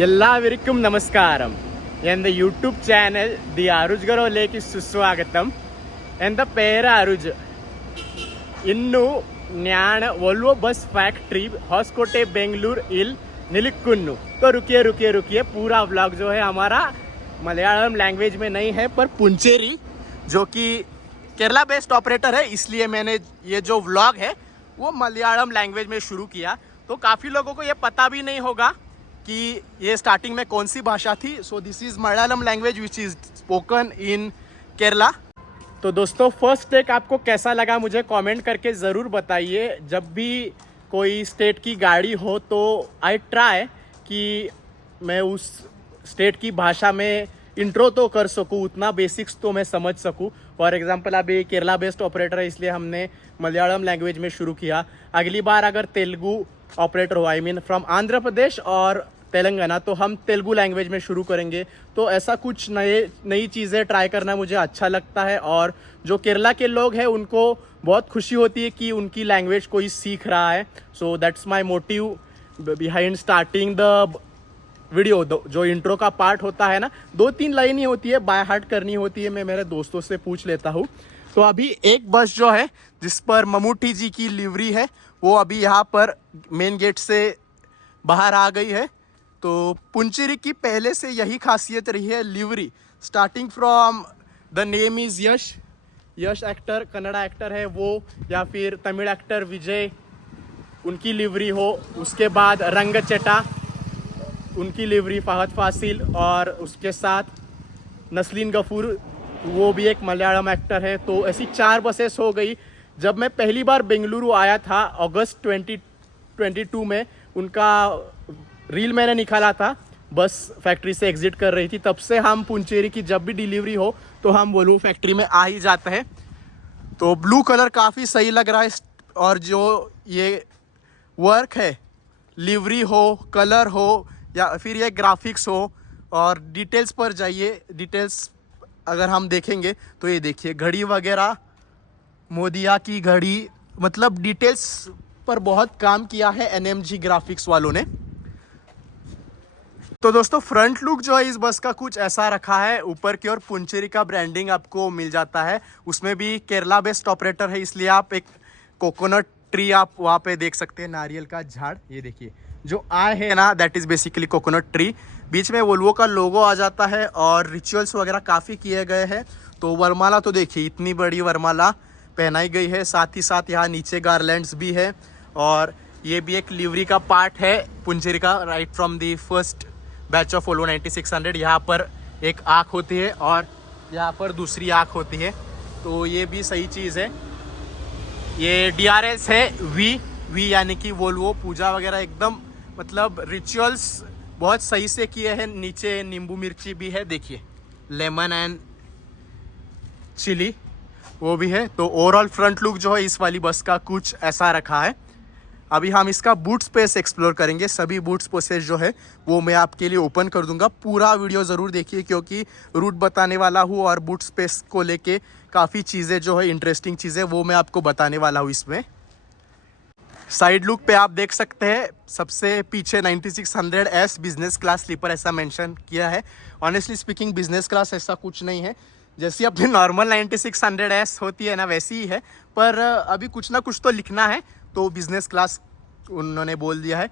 ಎಲ್ಲಾವರಿಕಂ ನಮಸ್ಕಾರಂ എൻ്റെ YouTube channel the Aruj ഗറോയിലേക്ക് സുസ്വാഗതം. എൻ്റെ പേര് അരുജ്. ഇന്നു ഞാൻ Volvo bus factory Hoskote Bengaluru इल निलिकुन्नु. तो रुकिए पूरा व्लॉग जो है हमारा मलयालम लैंग्वेज में नहीं है पर पुंचेरी जो कि केरला बेस्ड ऑपरेटर है, इसलिए मैंने ये जो व्लॉग है वो मलयालम लैंग्वेज में शुरू किया. तो काफ़ी लोगों को ये पता भी नहीं होगा कि ये स्टार्टिंग में कौन सी भाषा थी. So this is Malayalam language which is spoken in Kerala. तो दोस्तों फर्स्ट टेक आपको कैसा लगा मुझे कमेंट करके ज़रूर बताइए. जब भी कोई स्टेट की गाड़ी हो तो आई ट्राई कि मैं उस स्टेट की भाषा में इंट्रो तो कर सकूँ, उतना बेसिक्स तो मैं समझ सकूँ. फॉर एग्जांपल अभी केरला बेस्ड ऑपरेटर है इसलिए हमने मलयालम लैंग्वेज में शुरू किया. अगली बार अगर तेलुगु ऑपरेटर हो, I mean from Andhra Pradesh और तेलंगाना, तो हम तेलुगु लैंग्वेज में शुरू करेंगे. तो ऐसा कुछ नई चीज़ें ट्राई करना मुझे अच्छा लगता है. और जो केरला के लोग हैं उनको बहुत खुशी होती है कि उनकी लैंग्वेज कोई सीख रहा है. So that's my motive behind starting the video. जो इंट्रो का पार्ट होता है ना, 2-3 लाइन ही होती है, बाय हार्ट करनी होती है. मैं मेरे दोस्तों से पूछ लेता हूँ. तो अभी एक बस जो है जिस पर ममूटी जी की लिवरी है वो अभी यहाँ पर मेन गेट से बाहर आ गई है. तो पुंचेरी की पहले से यही खासियत रही है, livery. Starting from the name is Yash actor, Kannada actor है वो, या फिर तमिल एक्टर विजय, उनकी लिवरी हो. उसके बाद रंग चटा, उनकी लिवरी फहद फासिल, और उसके साथ नस्लीन गफूर, वो भी एक मलयालम एक्टर है. तो ऐसी 4 बसेस हो गई. जब मैं पहली बार बेंगलुरु आया था अगस्त 2022 में, उनका रील मैंने निकाला था. बस फैक्ट्री से एग्जिट कर रही थी. तब से हम पुंचेरी की जब भी डिलीवरी हो तो हम वोल्वो फैक्ट्री में आ ही जाते हैं. तो ब्लू कलर काफ़ी सही लग रहा है. और जो ये वर्क है, लिवरी हो, कलर हो, या फिर ये ग्राफिक्स हो, और डिटेल्स पर जाइए. डिटेल्स अगर हम देखेंगे तो ये देखिए घड़ी वगैरह, मोदिया की घड़ी, मतलब डिटेल्स पर बहुत काम किया है NMG ग्राफिक्स वालों ने. तो दोस्तों फ्रंट लुक जो है इस बस का कुछ ऐसा रखा है. ऊपर की ओर पुंचेरी का ब्रांडिंग आपको मिल जाता है. उसमें भी केरला बेस्ड ऑपरेटर है इसलिए आप एक कोकोनट ट्री आप वहाँ पे देख सकते हैं, नारियल का झाड़. ये देखिए जो आय है ना, that is basically coconut tree. बीच में वोल्वो का लोगो आ जाता है और रिचुअल्स वगैरह काफ़ी किए गए हैं. तो वरमाला तो देखिए इतनी बड़ी वरमाला पहनाई गई है. साथ ही साथ यहाँ नीचे गारलैंड्स भी है. और ये भी एक लिवरी का पार्ट है पुंचेरी का, right from the first batch of Volvo 9600. यहाँ पर एक आँख होती है और यहाँ पर दूसरी आँख होती है. तो ये भी सही चीज़ है. ये DRS है वी यानी कि वोल्वो. पूजा वगैरह एकदम मतलब रिचुअल्स बहुत सही से किए हैं. नीचे नींबू मिर्ची भी है, देखिए लेमन एंड चिली वो भी है. तो ओवरऑल फ्रंट लुक जो है इस वाली बस का कुछ ऐसा रखा है. अभी हम इसका बूट स्पेस एक्सप्लोर करेंगे. सभी बूट स्पेसेस जो है वो मैं आपके लिए ओपन कर दूंगा. पूरा वीडियो ज़रूर देखिए क्योंकि रूट बताने वाला हूँ और बूट स्पेस को लेके काफ़ी चीज़ें जो है इंटरेस्टिंग चीज़ें वो मैं आपको बताने वाला हूँ इसमें. साइड लुक पे आप देख सकते हैं सबसे पीछे 9600S बिजनेस क्लास स्लीपर ऐसा मेंशन किया है. ऑनेस्टली स्पीकिंग बिजनेस क्लास ऐसा कुछ नहीं है. जैसी अपनी नॉर्मल 9600S होती है ना वैसी ही है, पर अभी कुछ ना कुछ तो लिखना है तो बिजनेस क्लास उन्होंने बोल दिया है.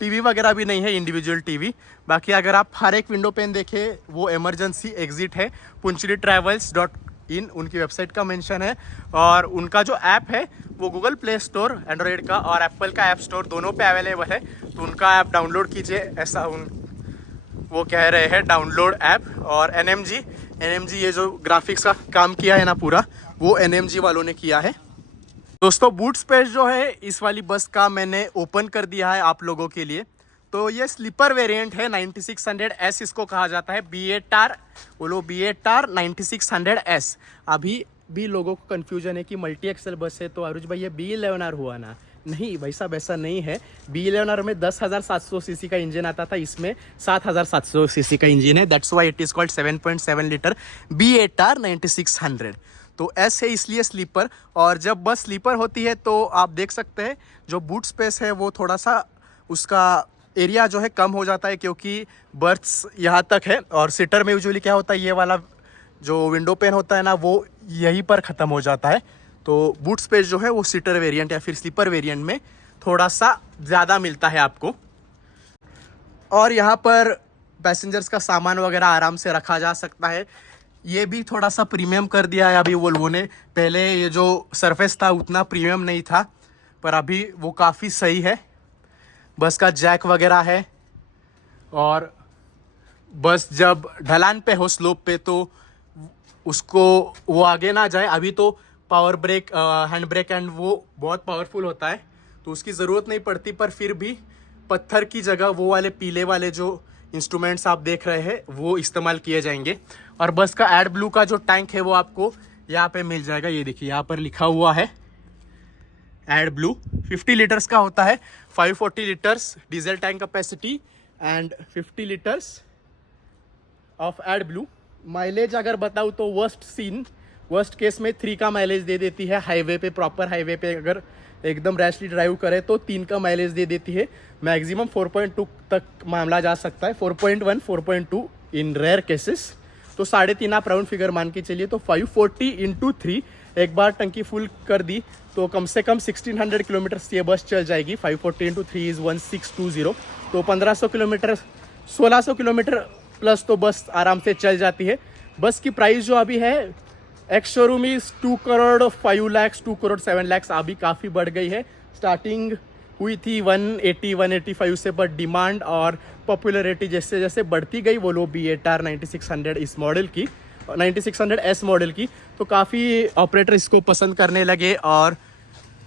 टीवी वगैरह भी नहीं है, इंडिविजुअल टीवी. बाकी अगर आप हर एक विंडो पेन देखें वो इमरजेंसी एग्जिट है. punchetrytravels.in उनकी वेबसाइट का मेंशन है. और उनका जो ऐप है वो गूगल प्ले स्टोर एंड्रॉयड का और एप्पल का ऐप स्टोर दोनों पे अवेलेबल है. तो उनका ऐप डाउनलोड कीजिए, ऐसा वो कह रहे हैं डाउनलोड ऐप. और NMG ये जो ग्राफिक्स का काम किया है ना पूरा, वो NMG वालों ने किया है. दोस्तों बूट स्पेस जो है इस वाली बस का मैंने ओपन कर दिया है आप लोगों के लिए. तो ये स्लीपर वेरिएंट है, 9600S इसको कहा जाता है. BA-TAR 9600S. अभी भी लोगों को कन्फ्यूजन है कि मल्टी एक्सल बस है तो अरुज भाई ये B11R हुआ ना. नहीं भाई साहब ऐसा नहीं है. B11R में 10,700 सीसी का इंजन आता था, इसमें 7,700 सीसी का इंजन है. That's why it is called 7.7 litre BA-TAR 9600. तो S है इसलिए स्लीपर. और जब बस स्लीपर होती है तो आप देख सकते हैं जो बूट स्पेस है वो थोड़ा सा उसका एरिया जो है कम हो जाता है क्योंकि बर्थ्स यहाँ तक है, और सीटर में यूजुअली क्या होता है, ये वाला जो विंडो पेन होता है ना वो यहीं पर ख़त्म हो जाता है। तो बूट स्पेस जो है वो सीटर वेरिएंट या फिर स्लीपर वेरिएंट में थोड़ा सा ज़्यादा मिलता है आपको। और यहाँ पर पैसेंजर्स का सामान वगैरह आराम से रखा जा सकता है। ये भी थोड़ा सा प्रीमियम कर दिया है अभी वोल्वो ने। पहले ये जो सरफेस था उतना प्रीमियम नहीं था, पर अभी वो काफ़ी सही है। बस का जैक वगैरह है, और बस जब ढलान पे हो स्लोप पे तो उसको वो आगे ना जाए। अभी तो power brake, hand brake and वो बहुत पावरफुल होता है तो उसकी ज़रूरत नहीं पड़ती, पर फिर भी पत्थर की जगह वो वाले पीले वाले जो इंस्ट्रूमेंट्स आप देख रहे हैं वो इस्तेमाल किए जाएंगे। और बस का एड ब्लू का जो टैंक है वो आपको यहाँ पे मिल जाएगा। ये देखिए यहाँ पर लिखा हुआ है एड ब्लू। 50 लीटर्स का होता है, 540 litres diesel tank capacity and 50 litres of AdBlue. Mileage अगर बताऊँ तो वर्स्ट केस में 3 का माइलेज दे देती है। हाईवे पे, प्रॉपर हाईवे पे अगर एकदम रैशली ड्राइव करे तो 3 का माइलेज दे देती है। मैक्सिमम 4.2 तक मामला जा सकता है, 4.1 4.2 इन रेयर केसेस। तो 3.5 आप राउंड फिगर मान के चलिए। तो 540 × 3 एक बार टंकी फुल कर दी तो कम से कम 1600 किलोमीटर ये बस चल जाएगी। 540 × 3 इज़ 1620, तो 1500 किलोमीटर, 1600 किलोमीटर प्लस तो बस आराम से चल जाती है। बस की प्राइस जो अभी है ex showroom is 2 crore 5 lakh, 2 crore 7 lakh, अभी काफ़ी बढ़ गई है। स्टार्टिंग हुई थी 180 185 से, पर डिमांड और पॉपुलरिटी जैसे जैसे बढ़ती गई वो लो BATR 9600 इस मॉडल की, 9600S मॉडल की, तो काफ़ी ऑपरेटर इसको पसंद करने लगे और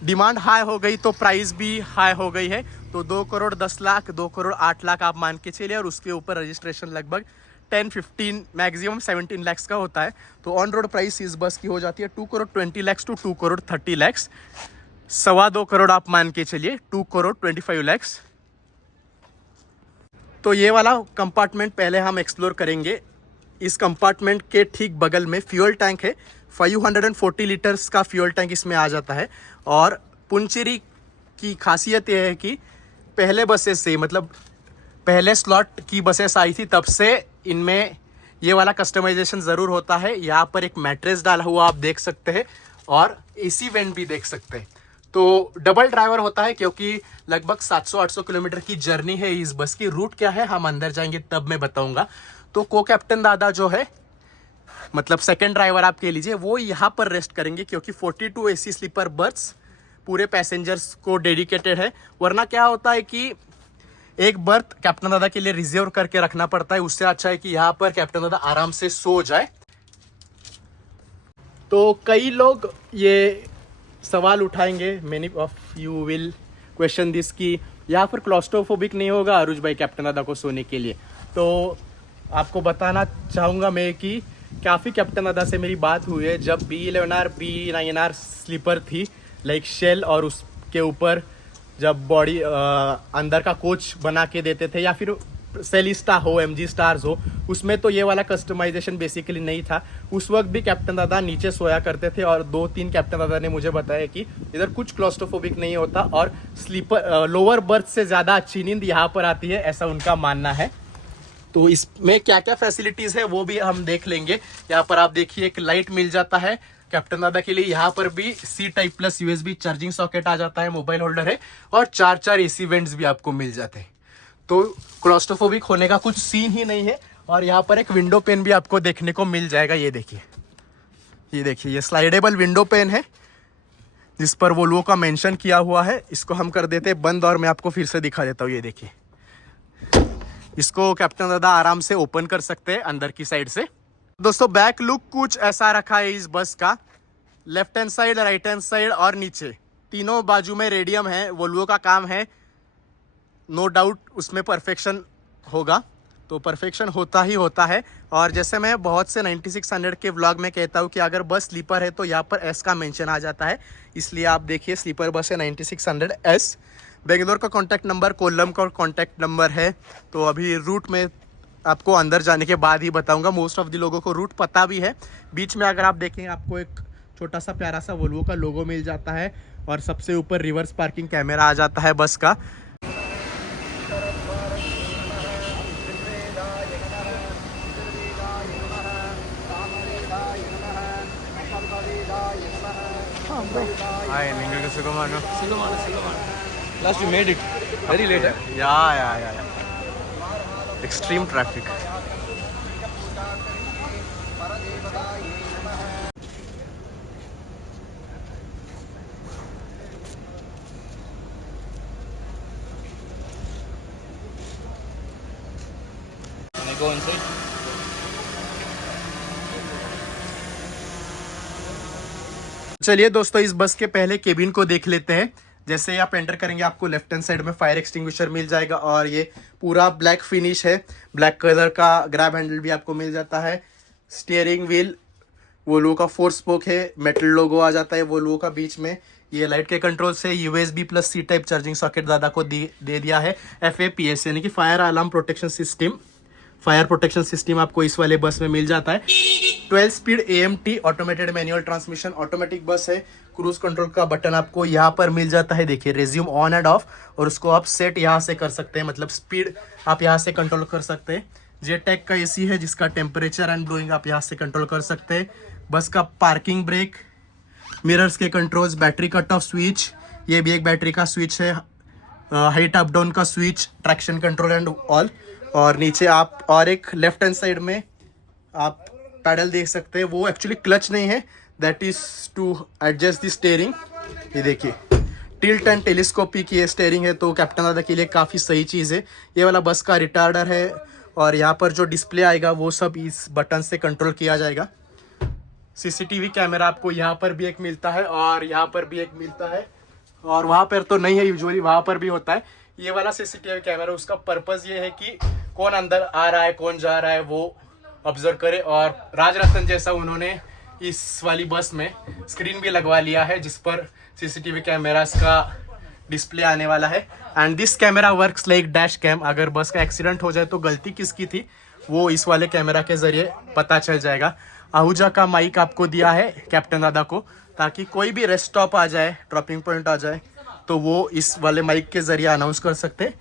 डिमांड हाई हो गई तो प्राइस भी हाई हो गई है। तो 2 करोड़ 10 लाख, 2 करोड़ 8 लाख आप मान के चलिए, और उसके ऊपर रजिस्ट्रेशन लगभग 10-15 मैक्सिमम 17 लाख का होता है। तो ऑन रोड प्राइस इस बस की हो जाती है 2 करोड़ 20 लाख टू 2 करोड़ 30 लाख, 2.25 करोड़ आप मान के चलिए, 2 करोड़ 25 लाख। तो ये वाला कंपार्टमेंट पहले हम एक्सप्लोर करेंगे। इस कंपार्टमेंट के ठीक बगल में फ्यूल टैंक है। 540 लीटर्स का फ्यूल टैंक इसमें आ जाता है। और पुंचेरी की खासियत यह है कि पहले बसेस से, मतलब पहले स्लॉट की बसेस आई थी तब से इनमें ये वाला कस्टमाइजेशन ज़रूर होता है। यहाँ पर एक मैट्रेस डाला हुआ आप देख सकते हैं, और AC वेंट भी देख सकते हैं। तो डबल ड्राइवर होता है क्योंकि लगभग 700-800 किलोमीटर की जर्नी है इस बस की। रूट क्या है हम अंदर जाएंगे तब मैं बताऊंगा। तो को कैप्टन दादा जो है, मतलब सेकंड ड्राइवर आप कह लीजिए, वो यहाँ पर रेस्ट करेंगे क्योंकि 42 AC स्लीपर बर्थ्स पूरे पैसेंजर्स को डेडिकेटेड है। वरना क्या होता है कि एक बर्थ कैप्टन दादा के लिए रिजर्व करके रखना पड़ता है। उससे अच्छा है कि यहाँ पर कैप्टन दादा आराम से सो जाए। तो कई लोग ये सवाल उठाएंगे, many of you will question this, कि यहाँ पर क्लॉस्ट्रोफोबिक नहीं होगा अरुज भाई कैप्टन दादा को सोने के लिए? तो आपको बताना चाहूँगा मैं कि काफ़ी कैप्टन दादा से मेरी बात हुई है जब B11R B9R स्लीपर थी, लाइक शेल, और उसके ऊपर जब बॉडी अंदर का कोच बना के देते थे, या फिर सेलिस्टा हो, MG स्टार्स हो, उसमें तो ये वाला कस्टमाइजेशन बेसिकली नहीं था। उस वक्त भी कैप्टन दादा नीचे सोया करते थे, और 2-3 कैप्टन दादा ने मुझे बताया कि इधर कुछ क्लॉस्ट्रोफोबिक नहीं होता, और स्लीपर लोअर बर्थ से ज़्यादा अच्छी नींद यहाँ पर आती है, ऐसा उनका मानना है। तो इसमें क्या क्या फैसिलिटीज़ है वो भी हम देख लेंगे। यहाँ पर आप देखिए एक लाइट मिल जाता है कैप्टन दादा के लिए। यहाँ पर भी C-Type+ USB चार्जिंग सॉकेट आ जाता है, मोबाइल होल्डर है, और 4 AC वेंट्स भी आपको मिल जाते हैं। तो क्लॉस्ट्रोफोबिक होने का कुछ सीन ही नहीं है। और यहाँ पर एक विंडो पेन भी आपको देखने को मिल जाएगा। ये देखिए, ये देखिए, ये स्लाइडेबल विंडो पेन है जिस पर वोल्वो का मेंशन किया हुआ है। इसको हम कर देते हैं बंद, और मैं आपको फिर से दिखा देता हूँ। ये देखिए, इसको कैप्टन दादा आराम से ओपन कर सकते हैं अंदर की साइड से। दोस्तों बैक लुक कुछ ऐसा रखा है इस बस का। Left hand side, right hand side और नीचे तीनों बाजू में रेडियम है। वोल्वो का काम है, नो डाउट उसमें परफेक्शन होगा, तो परफेक्शन होता ही होता है। और जैसे मैं बहुत से 9600 के व्लॉग में कहता हूँ कि अगर बस स्लीपर है तो यहाँ पर S का मेंशन आ जाता है, इसलिए आप देखिए स्लीपर बस है 9600S। बेंगलोर का कॉन्टैक्ट नंबर, कोल्लम का कॉन्टैक्ट नंबर है। तो अभी रूट में आपको अंदर जाने के बाद ही बताऊंगा। मोस्ट ऑफ द लोगों को रूट पता भी है। बीच में अगर आप देखें आपको एक छोटा सा प्यारा सा वोल्वो का लोगो मिल जाता है, और सबसे ऊपर रिवर्स पार्किंग कैमरा आ जाता है बस का। bro. Hi, നിങ്ങൾക്ക് സുഖമാണോ? സുഖമാണ്. Last you made it. Very late. Yeah. Extreme traffic. Can I go inside? चलिए दोस्तों, इस बस के पहले केबिन को देख लेते हैं। जैसे ही आप एंटर करेंगे आपको लेफ्ट हैंड साइड में फायर एक्सटिंग्विशर मिल जाएगा और ये पूरा ब्लैक फिनिश है। ब्लैक कलर का ग्रैब हैंडल भी आपको मिल जाता है। स्टीयरिंग व्हील वोल्वो का 4 स्पोक है। मेटल लोगो आ जाता है वोल्वो का बीच में। ये लाइट के कंट्रोल से USB plus C type charging socket दादा को दे दिया है। FAPS यानी कि fire alarm protection system. Fire protection system आपको इस वाले बस में मिल जाता है। 12 speed AMT automated manual transmission automatic बस है। क्रूज कंट्रोल का बटन आपको यहाँ पर मिल जाता है। देखिए रेज्यूम ऑन एंड ऑफ, और उसको आप सेट यहाँ से कर सकते हैं, मतलब स्पीड आप यहाँ से कंट्रोल कर सकते हैं। जेटेक का AC है जिसका टेम्परेचर एंड ब्लोइंग आप यहाँ से कंट्रोल कर सकते हैं। बस का पार्किंग ब्रेक, मिरर्स के controls, battery cut off switch, ये भी एक बैटरी का स्विच है। हाइट अप डाउन का switch, traction control and all. और नीचे आप और एक लेफ्ट हैंड साइड में आप पैडल देख सकते हैं। वो एक्चुअली क्लच नहीं है, that is to adjust the steering. ये देखिए टिल्ट एंड टेलीस्कोपिक ये स्टीयरिंग है, तो कैप्टन दादा के लिए काफ़ी सही चीज़ है। ये वाला बस का रिटार्डर है और यहाँ पर जो डिस्प्ले आएगा वो सब इस बटन से कंट्रोल किया जाएगा। CCTV कैमरा आपको यहाँ पर भी एक मिलता है और यहाँ पर भी एक मिलता है, और वहाँ पर तो नहीं है, यूजुअली वहाँ पर भी होता है। ये वाला CCTV कैमरा, उसका पर्पज़ ये है कि कौन अंदर आ रहा है कौन जा रहा है वो ऑब्जर्व करे। और राजरत्न जैसा उन्होंने इस वाली बस में स्क्रीन भी लगवा लिया है जिस पर CCTV कैमरास का डिस्प्ले आने वाला है। And this camera works like dash cam. अगर बस का एक्सीडेंट हो जाए तो गलती किसकी थी वो इस वाले कैमरा के जरिए पता चल जाएगा। आहूजा का माइक आपको दिया है कैप्टन दादा को, ताकि कोई भी रेस्ट स्टॉप आ जाए, ड्रॉपिंग पॉइंट आ जाए तो वो इस वाले माइक के जरिए अनाउंस कर सकते हैं।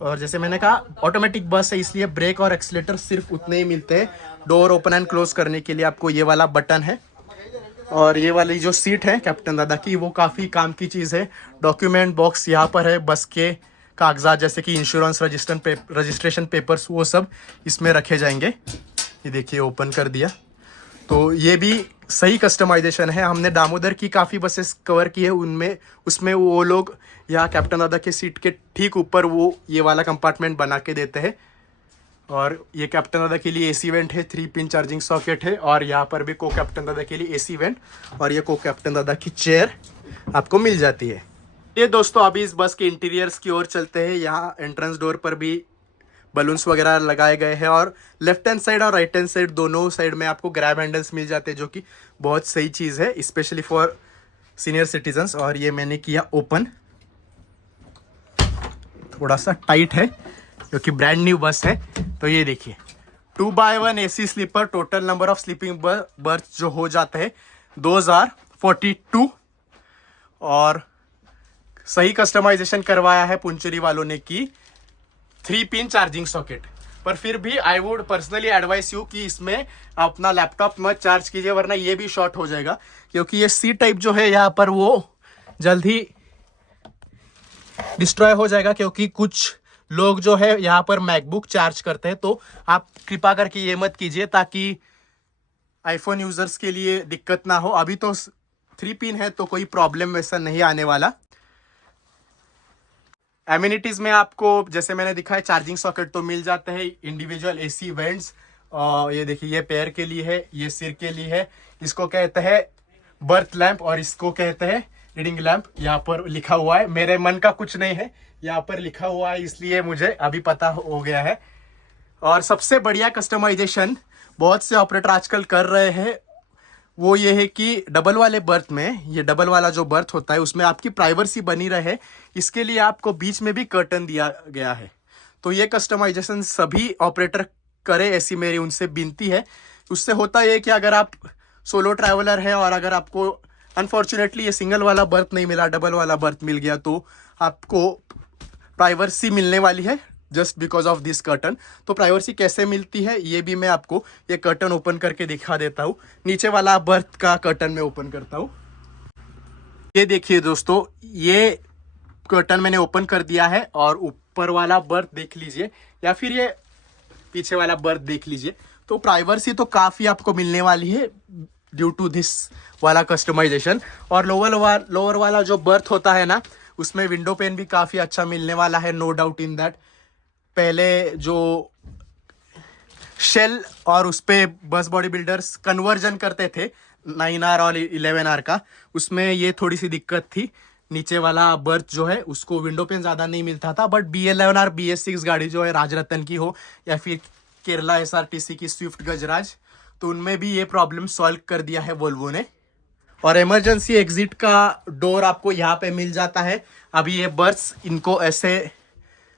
और जैसे मैंने कहा ऑटोमेटिक बस है इसलिए ब्रेक और एक्सीलेटर सिर्फ उतने ही मिलते हैं। डोर ओपन एंड क्लोज करने के लिए आपको ये वाला बटन है। और ये वाली जो सीट है कैप्टन दादा की वो काफ़ी काम की चीज़ है। डॉक्यूमेंट बॉक्स यहाँ पर है, बस के कागजात जैसे कि इंश्योरेंस रजिस्ट्रेशन पेपर्स वो सब इसमें रखे जाएंगे। ये देखिए ओपन कर दिया। तो ये भी सही कस्टमाइजेशन है। हमने दामोदर की काफ़ी बसेस कवर की है, उसमें वो लोग यहाँ कैप्टन दादा के सीट के ठीक ऊपर वो ये वाला कंपार्टमेंट बना के देते हैं। और ये कैप्टन दादा के लिए AC वेंट है, 3 पिन चार्जिंग सॉकेट है। और यहाँ पर भी को कैप्टन दादा के लिए AC वेंट और ये को कैप्टन दादा की चेयर आपको मिल जाती है। ये दोस्तों अभी इस बस के इंटीरियर्स की ओर चलते हैं। यहाँ एंट्रेंस डोर पर भी बलून्स वगैरह लगाए गए हैं और लेफ्ट हैंड साइड और राइट हैंड साइड दोनों साइड में आपको ग्रैब हैंडल्स मिल जाते हैं, जो कि बहुत सही चीज़ है स्पेशली फॉर सीनियर सिटीजन्स। और ये मैंने किया ओपन, थोड़ा सा टाइट है क्योंकि ब्रांड न्यू बस है। तो ये देखिए 2x1 AC sleeper, total number of sleeping berth जो हो जाता है 2042। और सही कस्टमाइजेशन करवाया है पुंचुरी वालों ने की 3 पिन चार्जिंग सॉकेट। पर फिर भी I would personally advice you कि इसमें अपना लैपटॉप मत चार्ज कीजिए, वरना ये भी शॉर्ट हो जाएगा। क्योंकि ये C टाइप जो है यहाँ पर वो जल्द ही डिस्ट्रॉय हो जाएगा, क्योंकि कुछ लोग जो है यहाँ पर मैकबुक चार्ज करते हैं। तो आप कृपा करके ये मत कीजिए ताकि आईफोन यूजर्स के लिए दिक्कत ना हो। अभी तो 3 पिन है तो कोई प्रॉब्लम वैसा नहीं आने वाला। एमिनिटीज में आपको जैसे मैंने दिखाया चार्जिंग सॉकेट तो मिल जाते हैं, इंडिविजुअल AC वेंट्स। ये देखिए ये पैर के लिए है, ये सिर के लिए है। इसको कहते हैं बर्थ लैंप और इसको कहते हैं रीडिंग लैंप। यहाँ पर लिखा हुआ है, मेरे मन का कुछ नहीं है, यहाँ पर लिखा हुआ है इसलिए मुझे अभी पता हो गया है। और सबसे बढ़िया कस्टमाइजेशन बहुत से ऑपरेटर आजकल कर रहे हैं वो ये है कि डबल वाले बर्थ में, ये डबल वाला जो बर्थ होता है उसमें आपकी प्राइवेसी बनी रहे, इसके लिए आपको बीच में भी कर्टन दिया गया है। तो ये कस्टमाइजेशन सभी ऑपरेटर करे, ऐसी मेरी उनसे विनती है। उससे होता है कि अगर आप सोलो ट्रैवलर है और अगर आपको अनफॉर्चुनेटली ये सिंगल वाला बर्थ नहीं मिला, डबल वाला बर्थ मिल गया, तो आपको प्राइवेसी मिलने वाली है just because of this curtain. तो प्राइवेसी कैसे मिलती है ये भी मैं आपको ये कर्टन ओपन करके दिखा देता हूँ। नीचे वाला बर्थ का कर्टन मैं ओपन करता हूँ। ये देखिए दोस्तों, ये कर्टन मैंने ओपन कर दिया है और ऊपर वाला बर्थ देख लीजिए या फिर ये पीछे वाला बर्थ देख लीजिए। तो प्राइवेसी तो काफ़ी आपको मिलने वाली है ड्यू टू दिस वाला कस्टमाइजेशन। और लोअर वाला जो बर्थ होता है ना, उसमें विंडो पेन भी काफ़ी अच्छा मिलने वाला है, नो डाउट इन दैट। पहले जो शेल और उस पे बस बॉडी बिल्डर्स कन्वर्जन करते थे 9R और 11R का, उसमें ये थोड़ी सी दिक्कत थी। नीचे वाला बर्थ जो है उसको विंडो पेन ज़्यादा नहीं मिलता था। बट B11R BS6 गाड़ी जो है राजरत्न की हो या फिर केरला SRTC की स्विफ्ट गजराज, तो उनमें भी ये प्रॉब्लम सॉल्व कर दिया है वोल्वो ने। और इमरजेंसी एग्जिट का डोर आपको यहाँ पे मिल जाता है। अभी ये बर्थ्स इनको ऐसे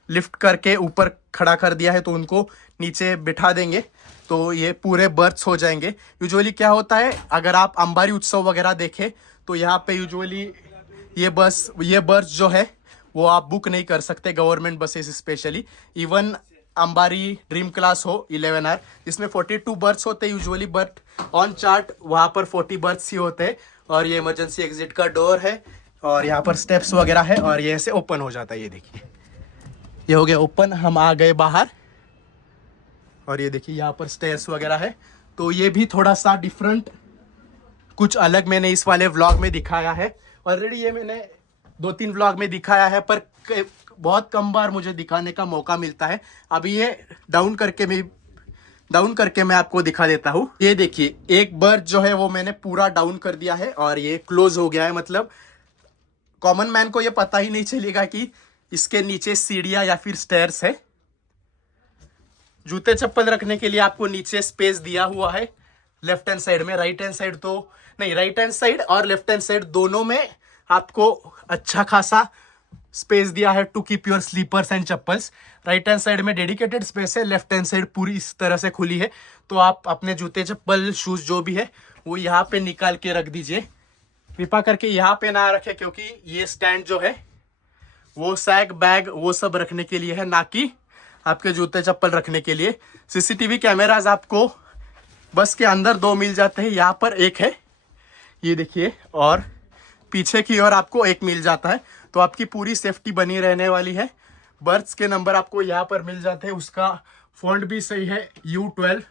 लिफ्ट करके ऊपर खड़ा कर दिया है, तो उनको नीचे बिठा देंगे तो ये पूरे बर्थ्स हो जाएंगे। यूजुअली क्या होता है, अगर आप अंबारी उत्सव वगैरह देखें तो यहाँ पे यूजुअली ये बर्थ जो है वो आप बुक नहीं कर सकते, गवर्नमेंट बसेस स्पेशली। इवन अंबारी ड्रीम क्लास हो 11R, इसमें 42 बर्थ्स होते हैं यूजुअली, बट ऑन चार्ट वहाँ पर 40 बर्थ्स ही होते हैं। और ये इमरजेंसी एग्जिट का डोर है और यहाँ पर स्टेप्स वगैरह है और ये ऐसे ओपन हो जाता है। ये देखिए, ये हो गया ओपन, हम आ गए बाहर। और ये देखिए यहाँ पर स्टेयर्स वगैरह है। तो ये भी थोड़ा सा डिफरेंट, कुछ अलग मैंने इस वाले व्लॉग में दिखाया है। ऑलरेडी ये मैंने 2-3 व्लॉग में दिखाया है, पर बहुत कम बार मुझे दिखाने का मौका मिलता है। अभी ये डाउन करके मैं आपको दिखा देता हूँ। ये देखिए, एक बर्थ जो है वो मैंने पूरा डाउन कर दिया है और ये क्लोज हो गया है। मतलब कॉमन मैन को ये पता ही नहीं चलेगा कि इसके नीचे सीढ़ियाँ या फिर स्टेयर्स है। जूते चप्पल रखने के लिए आपको नीचे स्पेस दिया हुआ है लेफ्ट हैंड साइड में। राइट हैंड साइड तो नहीं, राइट हैंड साइड और लेफ्ट हैंड साइड दोनों में आपको अच्छा खासा स्पेस दिया है to keep your slippers and chappals. Right hand side में डेडिकेटेड स्पेस है, लेफ्ट हैंड साइड पूरी इस तरह से खुली है। तो आप अपने जूते चप्पल शूज जो भी है वो यहाँ पे निकाल के रख दीजिए। कृपा करके यहाँ पे ना रखें, क्योंकि ये स्टैंड जो है वो सैग बैग वो सब रखने के लिए है, ना कि आपके जूते चप्पल रखने के लिए। सीसीटीवी कैमराज आपको बस के अंदर 2 मिल जाते हैं, यहाँ पर एक है, ये देखिए, और पीछे की ओर आपको एक मिल जाता है। तो आपकी पूरी सेफ्टी बनी रहने वाली है। बर्थ्स के नंबर आपको यहाँ पर मिल जाते हैं, उसका फॉन्ट भी सही है, U12,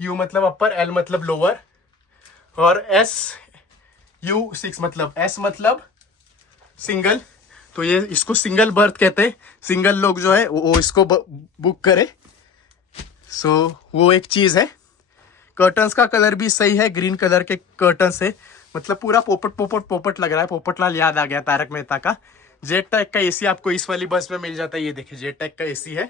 U मतलब अपर, L मतलब लोअर, और SU6 मतलब S मतलब सिंगल। तो ये इसको सिंगल बर्थ कहते हैं। सिंगल लोग जो है वो इसको बुक करे। सो वो एक चीज़ है। कर्टन्स का कलर भी सही है, ग्रीन कलर के कर्टन्स है। मतलब पूरा पोपट लग रहा है। पोपटलाल याद आ गया तारक मेहता का। जेट टैग का एसी आपको इस वाली बस में मिल जाता है। ये देखिए, जेट टैग का एसी है।